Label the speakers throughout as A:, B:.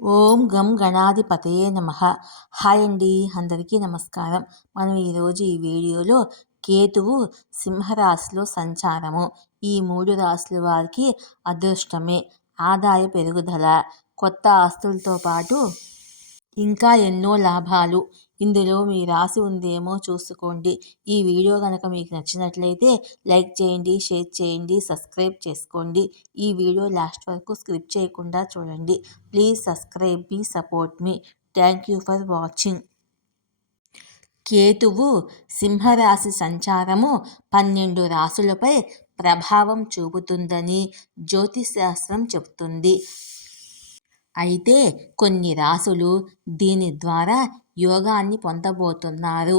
A: ఓం గం గణాధిపతయే నమ. హాయ్ అండి అందరికీ నమస్కారం. మనం ఈరోజు ఈ వీడియోలో కేతువు సింహరాశిలో సంచారము. ఈ మూడు రాశుల వారికి అదృష్టమే ఆదాయ పెరుగుదల కొత్త ఆస్తులతో పాటు ఇంకా ఎన్నో లాభాలు. ఇందులో మీ రాసి ఉందేమో చూసుకోండి. ఈ వీడియో కనుక మీకు నచ్చినట్లయితే లైక్ చేయండి షేర్ చేయండి సబ్స్క్రైబ్ చేసుకోండి. ఈ వీడియో లాస్ట్ వరకు స్క్రిప్ట్ చేయకుండా చూడండి. ప్లీజ్ సబ్స్క్రైబ్ మీ support me. Thank you for watching. కేతువు సింహరాశి సంచారము పన్నెండు రాసులపై ప్రభావం చూపుతుందని జ్యోతిశాస్త్రం చెబుతుంది. అయితే కొన్ని రాసులు దీని ద్వారా యోగాన్ని పొందబోతున్నారు.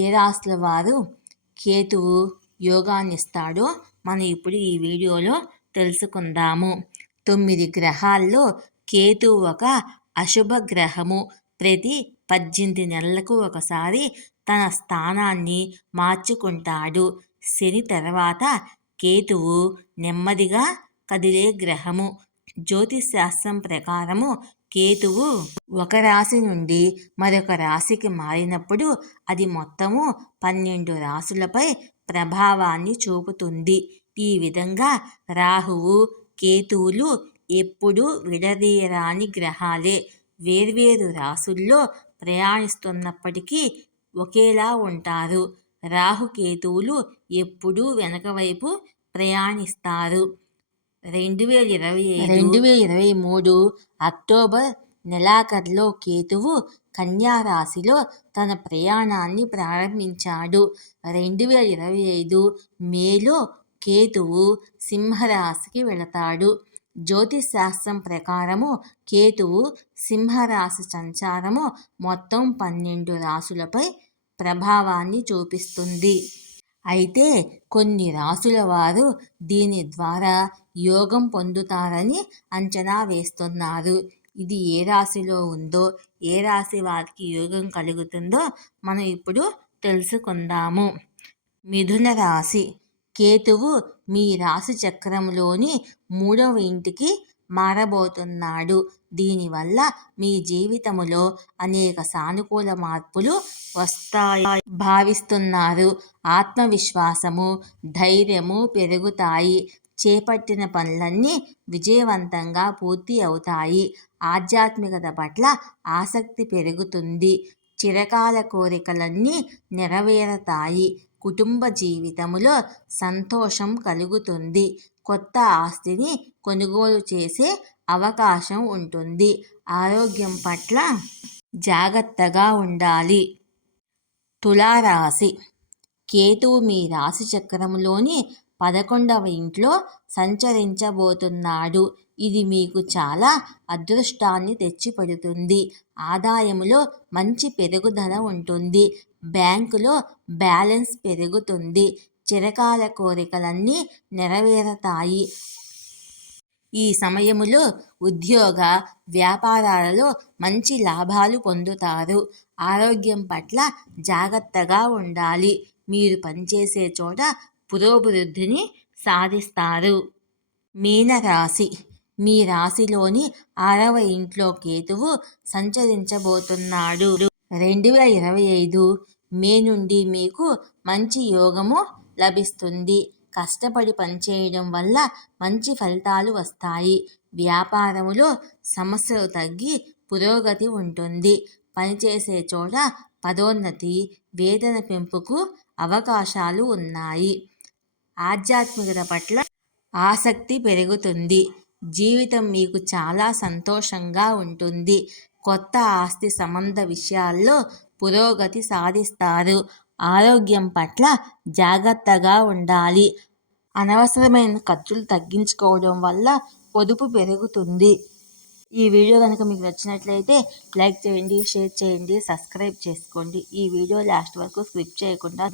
A: ఏ రాసుల వారు కేతువు యోగాన్ని ఇస్తాడో మనం ఇప్పుడు ఈ వీడియోలో తెలుసుకుందాము. తొమ్మిది గ్రహాల్లో కేతువు ఒక అశుభ గ్రహము. ప్రతి పద్దెనిమిది నెలలకు ఒకసారి తన స్థానాన్ని మార్చుకుంటాడు. శని తర్వాత కేతువు నెమ్మదిగా కదిలే గ్రహము. జ్యోతిశాస్త్రం ప్రకారము కేతువు ఒక రాశి నుండి మరొక రాశికి మారినప్పుడు అది మొత్తము పన్నెండు రాశులపై ప్రభావాన్ని చూపుతుంది. ఈ విధంగా రాహువు కేతువులు ఎప్పుడూ విడదీయరాని గ్రహాలే. వేర్వేరు రాసుల్లో ప్రయాణిస్తున్నప్పటికీ ఒకేలా ఉంటారు. రాహుకేతువులు ఎప్పుడూ వెనకవైపు ప్రయాణిస్తారు. రెండు వేల ఇరవై రెండు వేల ఇరవై మూడు అక్టోబర్ నెలాఖరులో కేతువు కన్యా రాశిలో తన ప్రయాణాన్ని ప్రారంభించాడు. రెండు వేల ఇరవై ఐదు మేలో కేతువు సింహరాశికి వెళతాడు. జ్యోతిశాస్త్రం ప్రకారము కేతువు సింహరాశి సంచారము మొత్తం పన్నెండు రాశులపై ప్రభావాన్ని చూపిస్తుంది. అయితే కొన్ని రాసుల వారు దీని ద్వారా యోగం పొందుతారని అంచనా వేస్తున్నారు. ఇది ఏ రాశిలో ఉందో ఏ రాశి వారికి యోగం కలుగుతుందో మనం ఇప్పుడు తెలుసుకుందాము. మిథున రాశి. కేతువు మీ రాశి చక్రంలోని మూడవ ఇంటికి మారబోతున్నాడు. దీనివల్ల మీ జీవితములో అనేక సానుకూల మార్పులు వస్తాయి భావిస్తున్నారు. ఆత్మవిశ్వాసము ధైర్యము పెరుగుతాయి. చేపట్టిన పనులన్నీ విజయవంతంగా పూర్తి అవుతాయి. ఆధ్యాత్మికత పట్ల ఆసక్తి పెరుగుతుంది. చిరకాల కోరికలన్నీ నెరవేరతాయి. కుటుంబ జీవితములో సంతోషం కలుగుతుంది. కొత్త ఆస్తిని కొనుగోలు చేసే అవకాశం ఉంటుంది. ఆరోగ్యం పట్ల జాగ్రత్తగా ఉండాలి. తులారాశి. కేతువు మీ రాశి చక్రంలోని పదకొండవ ఇంట్లో సంచరించబోతున్నాడు. ఇది మీకు చాలా అదృష్టాన్ని తెచ్చిపెడుతుంది. ఆదాయంలో మంచి పెరుగుదల ఉంటుంది. బ్యాంకులో బ్యాలెన్స్ పెరుగుతుంది. చిరకాల కోరికలన్నీ నెరవేరతాయి. ఈ సమయములో ఉద్యోగ వ్యాపారాలలో మంచి లాభాలు పొందుతారు. ఆరోగ్యం పట్ల జాగ్రత్తగా ఉండాలి. మీరు పనిచేసే చోట పురోభివృద్ధిని సాధిస్తారు. మీనరాశి. మీ రాశిలోని ఆరవ ఇంట్లో కేతువు సంచరించబోతున్నాడు. రెండు వేల ఇరవై ఐదు మే నుండి మీకు మంచి యోగము లభిస్తుంది. కష్టపడి పనిచేయడం వల్ల మంచి ఫలితాలు వస్తాయి. వ్యాపారములో సమస్యలు తగ్గి పురోగతి ఉంటుంది. పనిచేసే చోట పదోన్నతి వేతన పెంపుకు అవకాశాలు ఉన్నాయి. ఆధ్యాత్మికత పట్ల ఆసక్తి పెరుగుతుంది. జీవితం మీకు చాలా సంతోషంగా ఉంటుంది. కొత్త ఆస్తి సంబంధ విషయాల్లో పురోగతి సాధిస్తారు. ఆరోగ్యం పట్ల జాగ్రత్తగా ఉండాలి. అనవసరమైన ఖర్చులు తగ్గించుకోవడం వల్ల పొదుపు పెరుగుతుంది. ఈ వీడియో కనుక మీకు నచ్చినట్లయితే లైక్ చేయండి షేర్ చేయండి సబ్స్క్రైబ్ చేసుకోండి. ఈ వీడియో లాస్ట్ వరకు స్క్రిప్ట్ చేయకుండా